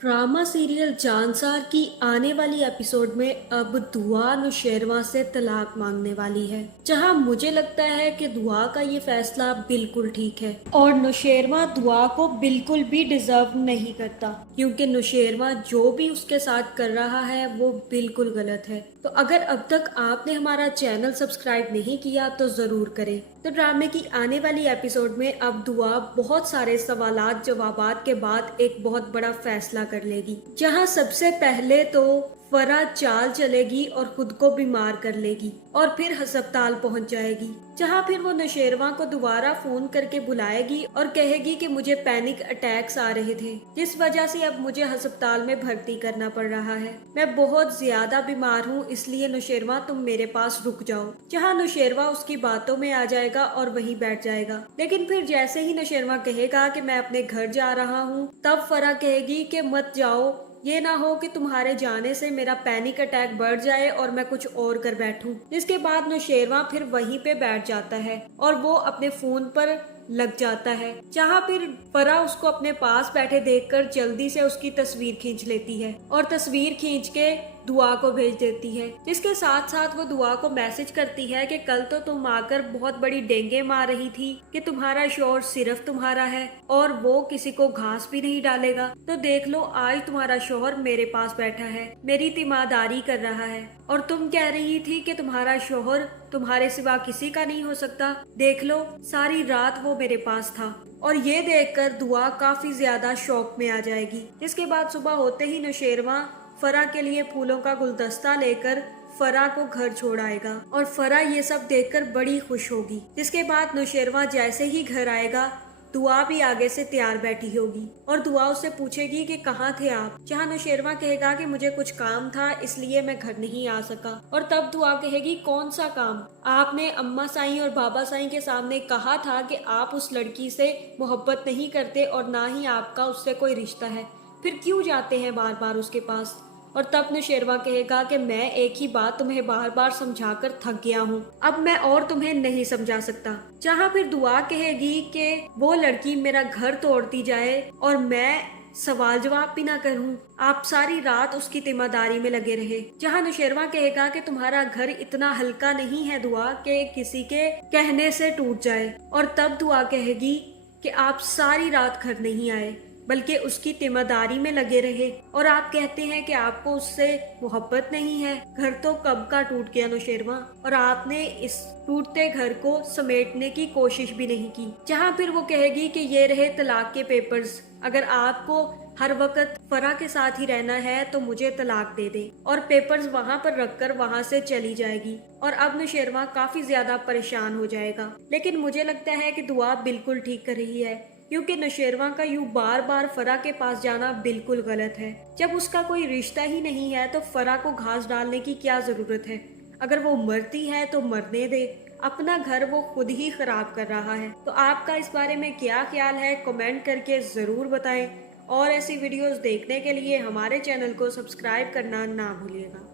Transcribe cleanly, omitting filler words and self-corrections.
Drama serial Jansar की आने वाली एपिसोड में अब दुआ नौशेरवा से तलाक मांगने वाली है, जहां मुझे लगता है कि दुआ का ये फैसला बिल्कुल ठीक है और नौशेरवा दुआ को बिल्कुल भी डिजर्व नहीं करता, क्योंकि नौशेरवा जो भी उसके साथ कर रहा है वो बिल्कुल गलत है। तो अगर अब तक आपने हमारा चैनल सब्सक्राइब नहीं किया तो जरूर करें। तो ड्रामे की आने वाली एपिसोड में अब दुआ बहुत सारे सवालात जवाबात के बाद एक बहुत बड़ा फैसला कर लेगी, जहां सबसे पहले तो फरा चाल चलेगी और खुद को बीमार कर लेगी और फिर अस्पताल पहुंच जाएगी, जहां फिर वो नौशेरवा को दोबारा फोन करके बुलाएगी और कहेगी कि मुझे पैनिक अटैक्स आ रहे थे, जिस वजह से अब मुझे अस्पताल में भर्ती करना पड़ रहा है। मैं बहुत ज्यादा बीमार हूँ, इसलिए नौशेरवा तुम मेरे पास रुक जाओ। जहाँ नौशेरवा उसकी बातों में आ जाएगा और वहीं बैठ जाएगा। लेकिन फिर जैसे ही नौशेरवा कहेगा कि मैं अपने घर जा रहा हूँ, तब फरा कहेगी कि मत जाओ, ये ना हो कि तुम्हारे जाने से मेरा पैनिक अटैक बढ़ जाए और मैं कुछ और कर बैठूं। जिसके बाद नौशेरवा फिर वहीं पे बैठ जाता है और वो अपने फोन पर लग जाता है, जहाँ फिर फरा उसको अपने पास बैठे देखकर जल्दी से उसकी तस्वीर खींच लेती है और तस्वीर खींच के दुआ को भेज देती है। जिसके साथ साथ वो दुआ को मैसेज करती है कि कल तो तुम आकर बहुत बड़ी डेंगे मार रही थी कि तुम्हारा शौहर सिर्फ तुम्हारा है और वो किसी को घास भी नहीं डालेगा, तो देख लो आज तुम्हारा शौहर मेरे पास बैठा है, मेरी तीमारदारी कर रहा है, और तुम कह रही थी कि तुम्हारा शौहर तुम्हारे सिवा किसी का नहीं हो सकता, देख लो सारी रात वो मेरे पास था। और ये देखकर दुआ काफी ज्यादा शौक में आ जाएगी। जिसके बाद सुबह होते ही नौशेरवा फरा के लिए फूलों का गुलदस्ता लेकर फरा को घर छोड़ आएगा और फरा ये सब देखकर बड़ी खुश होगी। जिसके बाद नौशेरवा जैसे ही घर आएगा, दुआ भी आगे से तैयार बैठी होगी और दुआ उससे पूछेगी कि कहाँ थे आप, जहाँ नौशेरवा कहेगा कि मुझे कुछ काम था इसलिए मैं घर नहीं आ सका। और तब दुआ कहेगी कौन सा काम, आपने अम्मा साईं और बाबा साईं के सामने कहा था कि आप उस लड़की से मोहब्बत नहीं करते और ना ही आपका उससे कोई रिश्ता है, फिर क्यों जाते हैं बार बार उसके पास। और तब नौशेरवा कहेगा कि मैं एक ही बात तुम्हें बार बार समझाकर थक गया हूँ, अब मैं और तुम्हें नहीं समझा सकता। जहाँ फिर दुआ कहेगी कि वो लड़की मेरा घर तोड़ती जाए और मैं सवाल जवाब भी ना करूं, आप सारी रात उसकी तीमारदारी में लगे रहे। जहाँ नौशेरवा कहेगा कि तुम्हारा घर इतना हल्का नहीं है दुआ कि किसी के कहने से टूट जाए। और तब दुआ कहेगी कि आप सारी रात घर नहीं आए बल्कि उसकी तीमारदारी में लगे रहे और आप कहते हैं कि आपको उससे मोहब्बत नहीं है। घर तो कब का टूट गया नौशेरवा और आपने इस टूटते घर को समेटने की कोशिश भी नहीं की। जहाँ फिर वो कहेगी कि ये रहे तलाक के पेपर्स, अगर आपको हर वक्त फरा के साथ ही रहना है तो मुझे तलाक दे दे, और पेपर्स वहाँ पर रखकर वहाँ से चली जाएगी। और अब नौशेरवा काफी ज्यादा परेशान हो जाएगा। लेकिन मुझे लगता है कि दुआ बिल्कुल ठीक कर रही है, क्योंकि नौशेरवा का यूं बार बार फरा के पास जाना बिल्कुल गलत है। जब उसका कोई रिश्ता ही नहीं है तो फरा को घास डालने की क्या जरूरत है। अगर वो मरती है तो मरने दे, अपना घर वो खुद ही खराब कर रहा है। तो आपका इस बारे में क्या ख्याल है, कमेंट करके जरूर बताएं और ऐसी वीडियोस देखने के लिए हमारे चैनल को सब्सक्राइब करना ना भूलिएगा।